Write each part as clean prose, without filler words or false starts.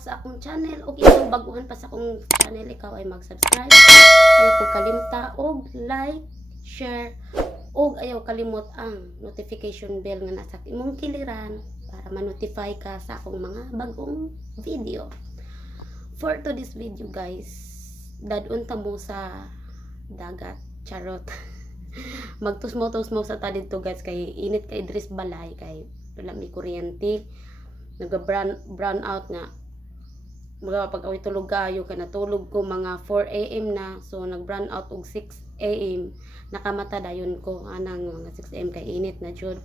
back sa akong channel. O ikaw baguhan pa sa akong channel, ikaw ay mag-subscribe. Ayaw po kalimta og like, share, og ayaw kalimot ang notification bell nga nasa imong kiliran para ma-notify ka sa akong mga bagong video. For today's video guys, dadun ta mo sa dagat, charot. Magtusmo-tusmo sa ta dito guys, kay init kay dres balay, kay wala mi kuryente, brown out nga. Mga pag ako'y tulog kayo, kaya natulog ko mga 4 AM na, so nag brown out og 6 AM, nakamata dayon ko anang mga 6 AM kay init na jud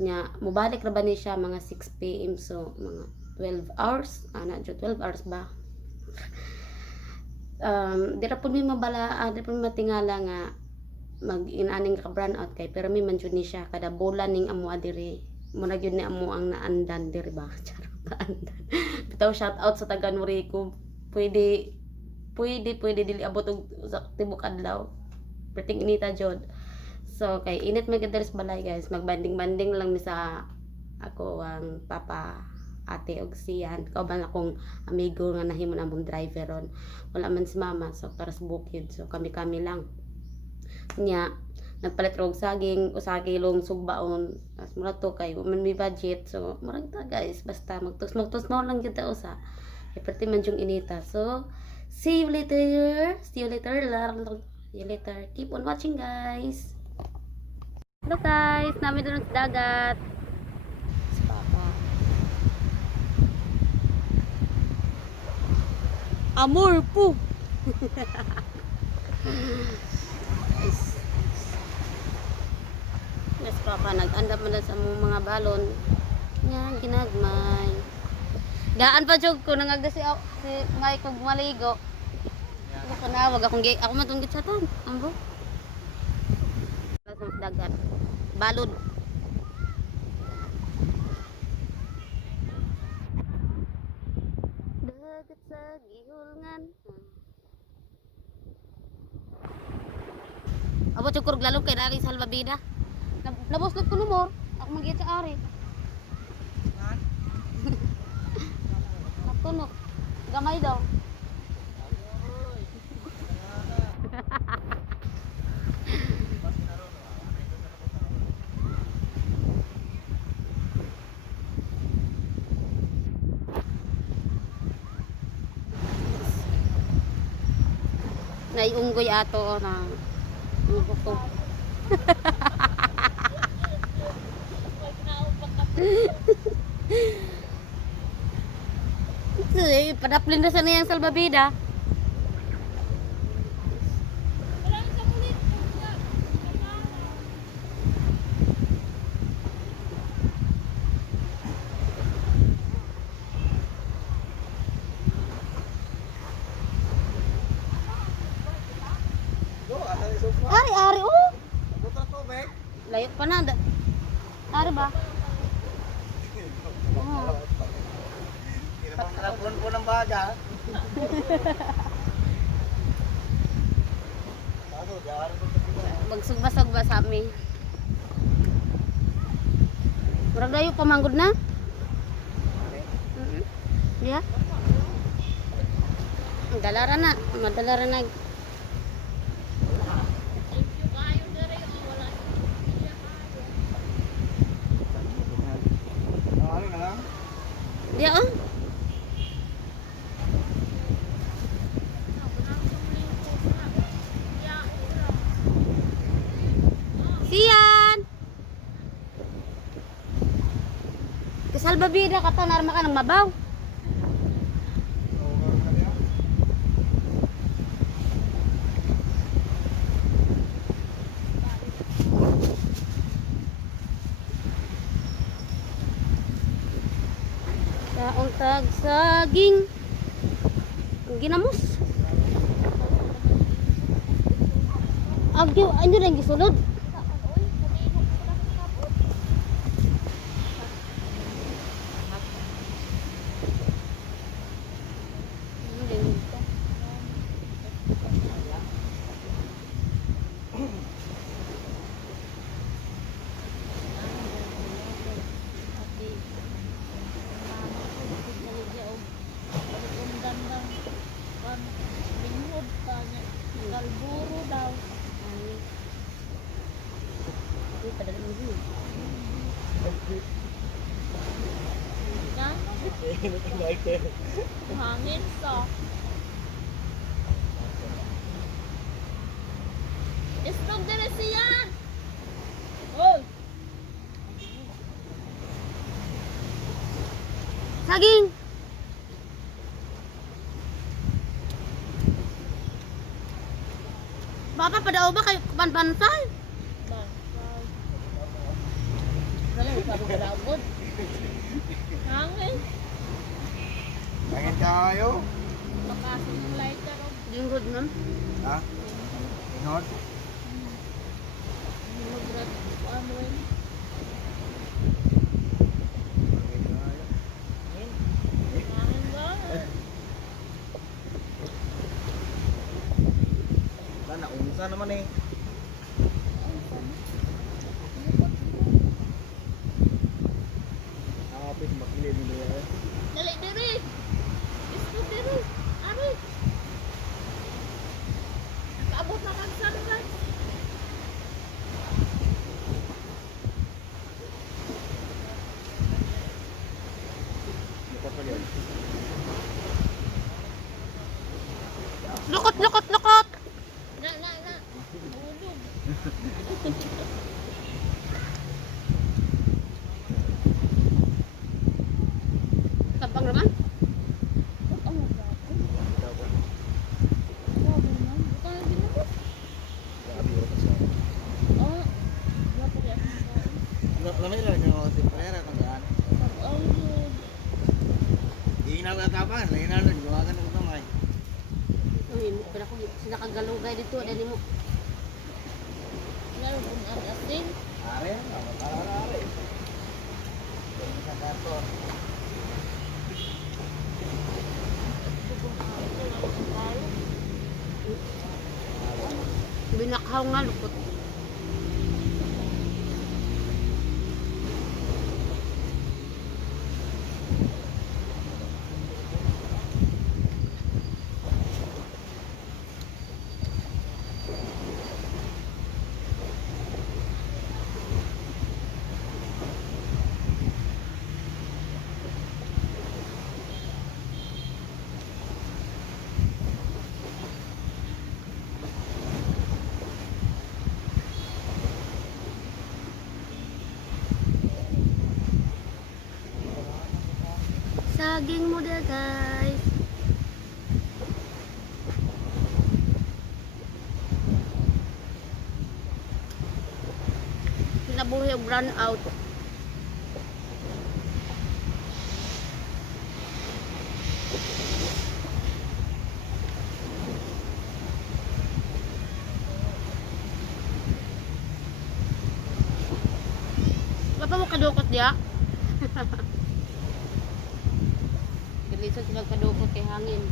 nya. Mubalik ra ba ni siya mga 6 PM, so mga 12 hours ana jud, 12 hours ba. Dira po mi mabala, dira po mi matingala nga mag inaning ka brown out kay, pero mi man jud ni siya kada bulan ning amo adiri muna gyud ni amo ang naandan diri ba. Charot, naandan. Bitaw shout out sa taga Norico, pwede dili abot og sa tibok adlaw, perting inita jud. So kay init may kadres balay guys, magbanding-banding lang mi sa ako ang papa, ate og siyan, kauban akong amigo nga nahimo na mong driver ron. Wala man si mama, so para sa bukid, so kami lang nya. Nagpalit og saging, usagilong sugbaon, as mura to kay man may budget, so murag ta guys, basta magtusmo lang gyud ta usa kay perti man jung inita. So see you later, keep on watching guys. Hello guys, namin doon sa dagat si papa. Amor po. Yes, papa, nag-andap man sa mga balon. Yan, ginagmay. Gaan pa jog ko nangagda si Mike kog maligo. Ako panawag akong ako man tong gitsatan. Ambo. Sa dagat. Balod. Dagat sa gihulngan. Abo cukur glalom kay dari salvabida. Labos na ko lumor, ako mag-iit sa ari. Natunok, gamay daw. Naiunggoy ato na unggo ko. Padaplin na sana yung salbabida. Ari oh. Layo pa na. Ari ba? Kalapuan po ng baga. Magsugba-sugba sa amin. Murag dayo pamanggod na? Yeah. Dalara na, madalara na. Yeah, oh. Siyan. Kasalbabida ka to, narma ka ng mabaw. Kaong tag saging. Ginamos. Agyo, ano lang gisulod? Hangin sa. Islog din siya. Hoy. Saging. Bapa pada ba kay panpansay? Dali ka mo kadagod. Hangin. Pengen kayo? Makasig ng lighter o. Lingkod ma'am. Ha? Inod? Hinugrat. Ano yun? Hangin ba? Wala na, unsa naman eh. Nakapit makilin mo yan. Dali diri. Islog diri. Ari. Kaabot na kang sunrise. Lukot pa yan. Lukot, lukot, lukot. Na. Ulog. Tabang naman. Ang gapo. Grabe naman. Bukan na ginagawa. Grabe ko pa siya. Oh. Gapo yan. Lamay lang yung mga tipalera kung saan. Ang yun. Hindi na katapan, lain na lang. Gawagan ng kamay. Ay, pero ako sinakagalugay dito dali mo. Meron kong ang asin. Are, are. Sa karton. Binakhaw nga lukot. Saging muda guys. Kinabuhi og run out. Papa mo kadukot diya? Lisod sila kadukot kay hangin.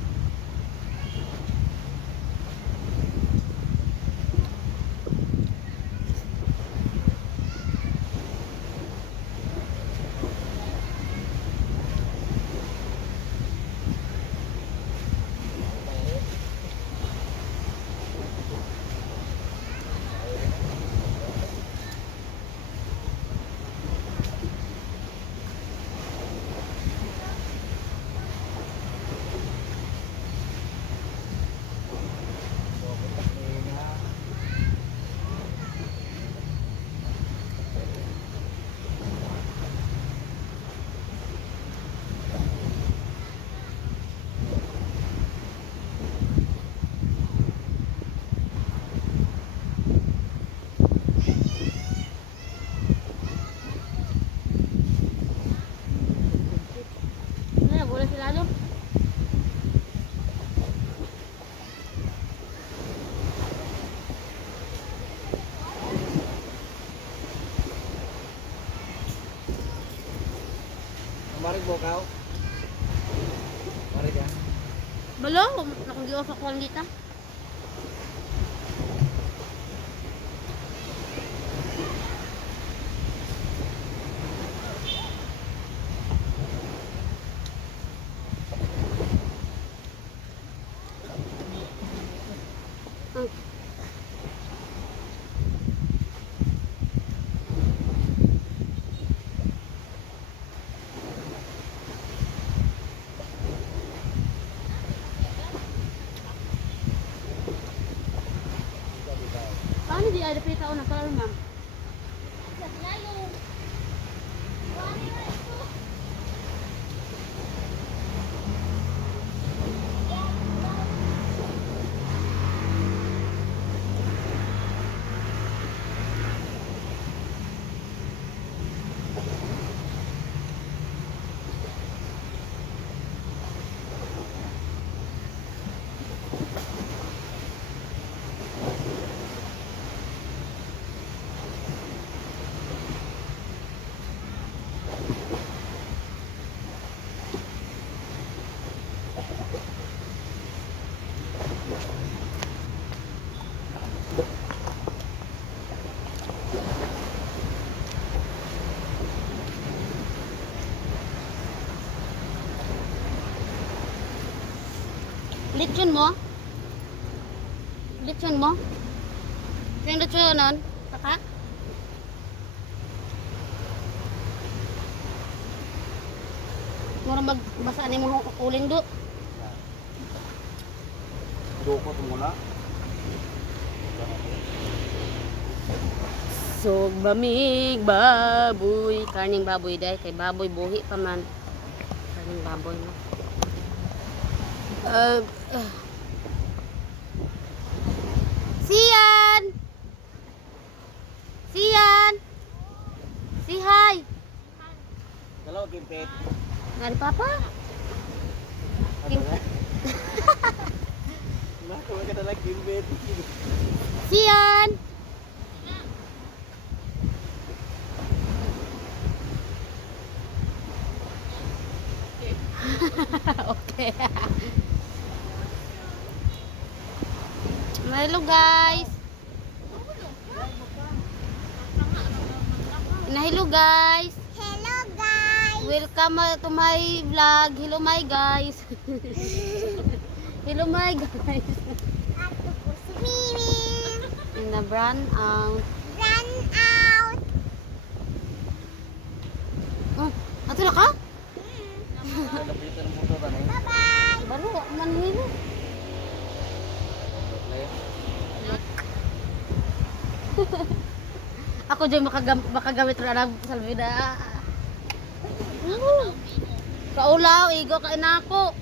Boleh sila no? Marig mo kao? Marig yan? Balo, nakong gi-off ako ang dita. di ada pita una kalau ma'am. Lechon mo? Lechon mo? Yung lechonon? Saka? Mura magbasa ni mo uling do. Dukot muna. Sog bamig baboy, karning baboy day kay baboy buhi pa man. Karning baboy no. Sian. Sian. Si hi. Kalau kimpit. Ngari papa? Ano na? Nako ka na kimpit. Sian. Okay. Hello guys. Hello guys. Hello guys. Welcome to my vlog. Hello my guys. Hello my guys. Ato po si Mimi. In the brand out. Run out. Oh, ato na ka? Lapitan mo to tanay. Bye-bye. Baru manhilo. Ako dyan makagamit rin ang salvida. Kaulaw, igo ka inako.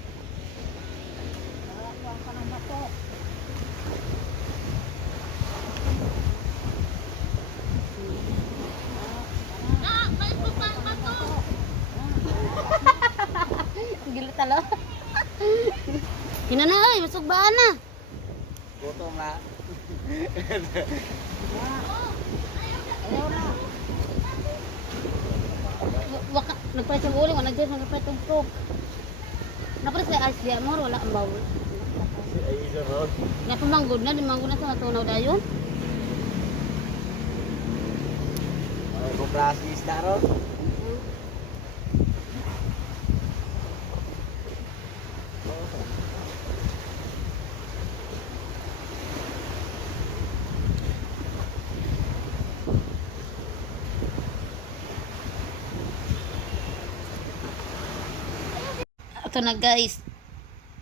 Gila talo. Hinana ay, masuk ba na? Gutom na. Waka, nagpalit sa uling, wala dyan, nagpalit ng frog. Napalit sa ice diya mo, wala ang bawal. Ay isa ron. Nga pamanggod na, di manggod na sa matunaw dayon. Ay ko prasis na ron. Ito na guys,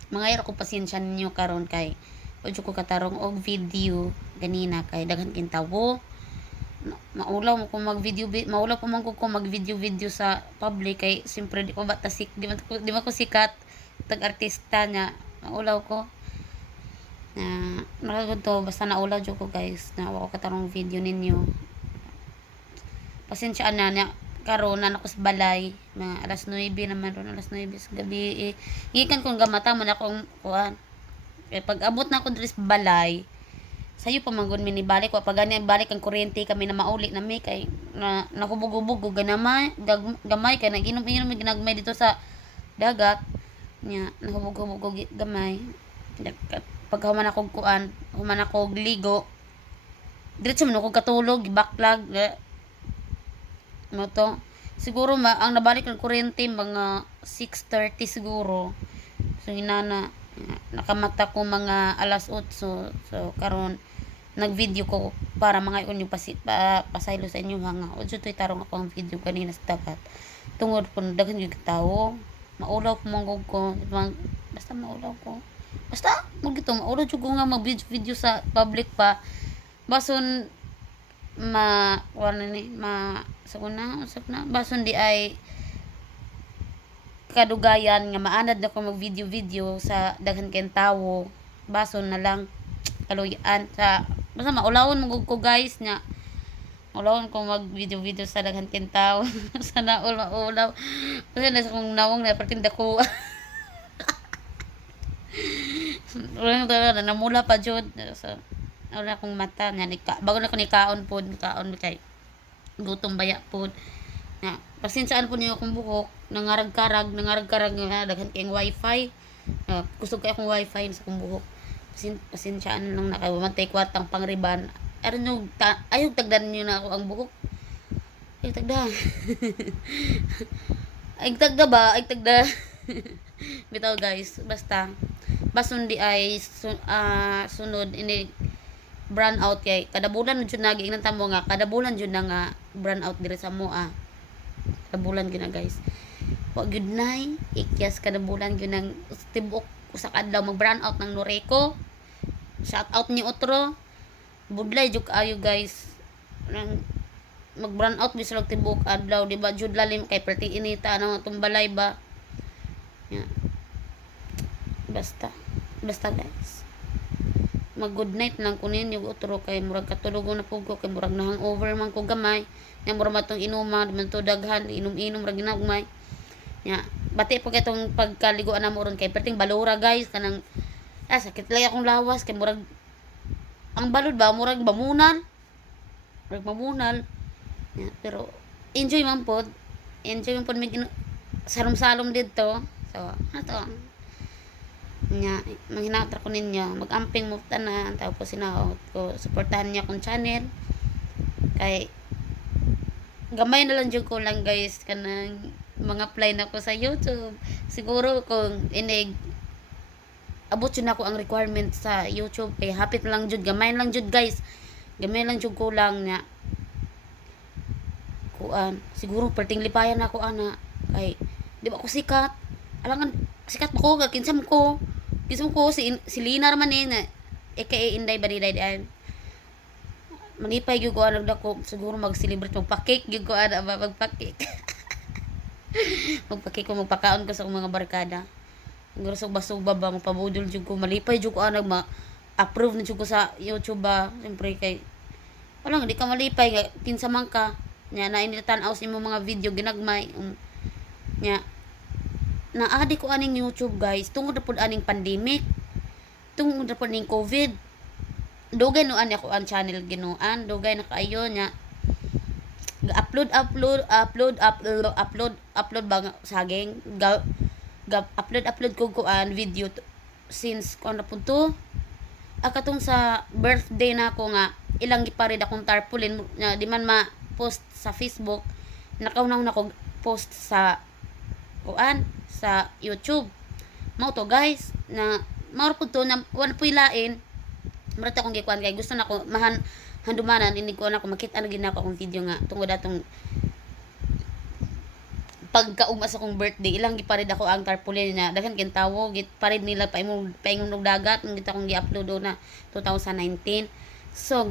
mga ko pasensya ninyo karon kay udyo ko katarong og video ganina kay daghan kintawo. Maulaw mo ko maulaw pa man ko mag video sa public kay siyempre di ko batasik, di man ko sikat tag artista nya. Maulaw ko na nakagod to basta naulaw jud ko guys na wako katarong video ninyo. Pasensya na nya karon na ako sa balay mga alas 9 naman ron, alas 9 sa gabi gikan kong gamata man akong kuan kay pag abot na ako diri sa balay sayo pa mangon mini balik wa pag gani balik ang kuryente kami na mauli na may kay na nakubog-ubog og ganamay gamay kay naginom-inom ginagmay dito sa dagat nya nakubog-ubog og gamay pag human ako kuan human ako ligo diretso man ako katulog gibaklag mo to siguro ang nabalik ng kuryente mga 6:30 siguro so inana nakamata ko mga alas 8 so karon nagvideo ko para mga iyon yung pasaylo sa inyo nga udyo to'y tarong ako ang video kanina sa dagat tungod po daghan yung tao maulaw po manggog ko basta maulaw ko basta magito maulaw jud ko nga mag video sa public pa bason wala ni usap na bason di ay kadugayan nga maanad na ko mag video sa daghan kayong tawo, bason na lang kaluyan sa basta maulawon mo ko guys nya ulawon ko mag video sa daghan kayong tawo. Sana maulaw kasi nasa kong nawong na pertinda ko. Wala na namula pa jud sa wala akong mata nya bago na ko ni kaon kay gutom baya pod na pasinsaan po niyo akong buhok nangarag-karag nga daghan kayong wifi. Gusto kay akong wifi sa akong buhok. Pasinsaan lang na kay matay kwatang pangriban aron yung ayog tagdan niyo na ako ang buhok. Ay tagda. Ay tagda. Bitaw guys, basta bason di ay sunod ini brand out kay kada bulan jud nagi ingnan tamo nga kada bulan jud na nga brand out diri sa moa. Kada bulan gyud na guys. Wa gyud nay ikyas kada bulan gyud nang tibok usa ka adlaw mag brand out ng Noreco. Shout out ni Otro. Budlay jud ayo guys. Nang mag brand out bisulog tibok adlaw di ba jud lalim kay perti inita na tumbalay ba. Yeah. Basta guys. Mag good night lang kunin yung Otro kay murag katulog na pug ko kay murag na hangover man ko gamay. Nya murag matong inuman man to daghan inom-inom ra ginagmay. Nya bati po kitong pagkaliguan na mo ron kay perting balura guys kanang sakit lagi akong lawas kay murag ang balod ba murag mamunal. Yeah, pero enjoy man pod mig sarom-salom didto. So ato nya manghinatra ko ninyo mag-amping mo tanan tapos sinahot ko suportahan niya akong channel kay gamay na lang jud ko lang guys kanang mga apply na ko sa YouTube. Siguro kung inig abot yun ako ang requirement sa YouTube kay hapit lang jud gamay lang jud guys. Gamay lang jud ko lang nya kuan siguro perting lipayan ako ana kay di ba ko sikat alangan sikat ba ko kinsam ko si Lina man na aka Inday Bariday daan manipay gyud ko ana dako siguro mag-celebrate magpa-cake gyud ko ana magpa-cake. Magpa-cake ko magpakaon ko sa mga barkada. Siguro suba ba magpabudol jud ko malipay jud ko ana ma-approve na jud ko sa YouTube ba siyempre kay wala di ka malipay nga kinsa man ka nya na inilatan aus imo mga video ginagmay nya naadi ko aning YouTube guys tungod na pod aning pandemic tungod na pod ning COVID dugay no ani ako ang channel ginuan dugay na kaayo nya upload bang saging upload ko kuan video since kuan na pud to akatong sa birthday na ako nga ilang giparid akong tarpaulin di man ma-post sa Facebook nakaunaw na ko post sa kuan sa YouTube mao to guys na mao pud to na wala puy lain marita akong gikuan kay gusto na ko handumanan inig ko na ko makita na ginako akong video nga tungod atong pagkauma sa akong birthday ilang giparid ako ang tarpaulin na daghan kin tawo giparid nila paingong og dagat ng kita kong gi-upload na 2019 so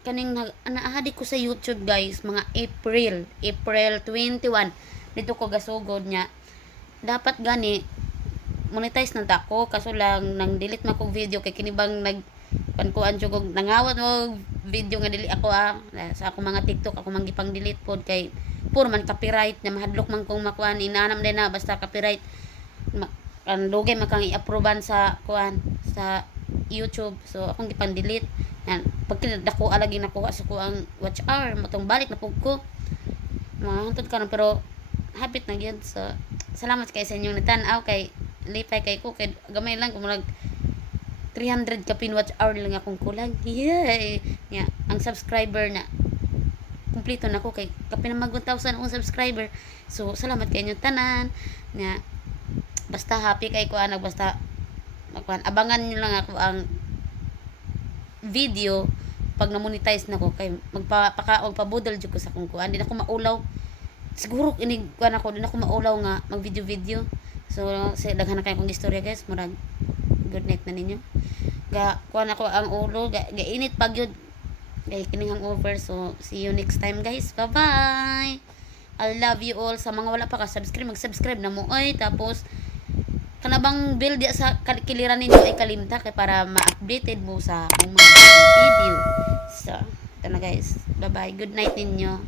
kaning naahadi ko sa YouTube guys mga April 21 dito ko gasugod nya dapat gani monetize na tako kaso lang nang delete man kong video kay kinibang kuan jud kog nangawat mo video nga dili ako sa ako mga TikTok ako man gipang delete pod kay puro man copyright na mahadlok man kong makuan inanam din na basta copyright kan lugay makang i-approvean sa kuan sa YouTube so akong gipang delete yan pag dako lagi nakuha sa ko ang watch hour matong balik na pug ko mahantod karon pero habit na gyud so salamat kay sa inyong natan-aw kay lipay kay ko kay gamay lang kung mag 300 ka pin watch hour lang akong kulang yay yeah. Ang subscriber na kumpleto na ko kay kapin mag 1,000 akong subscriber so salamat kay inyong tanan nga basta happy kay ko basta abangan nyo lang ako ang video pag na-monetize na ko kay magpabudol jud ko sa kung kuan di na ko maulaw siguro inig kuan ako di na ko maulaw nga mag video so daghan na kay kong istorya guys murag good night na ninyo kuan ako ang ulo ga init pag yun Kay kining hangover. So, see you next time guys. Bye-bye! I love you all. Sa mga wala pa ka-subscribe, mag-subscribe na mo. Oy, tapos, kanabang bell dia sa kiliran ninyo ay kalimta kay para ma-updated mo sa akong mga video. So, ito na guys. Bye-bye. Good night ninyo.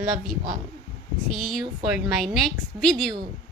Love you all. See you for my next video.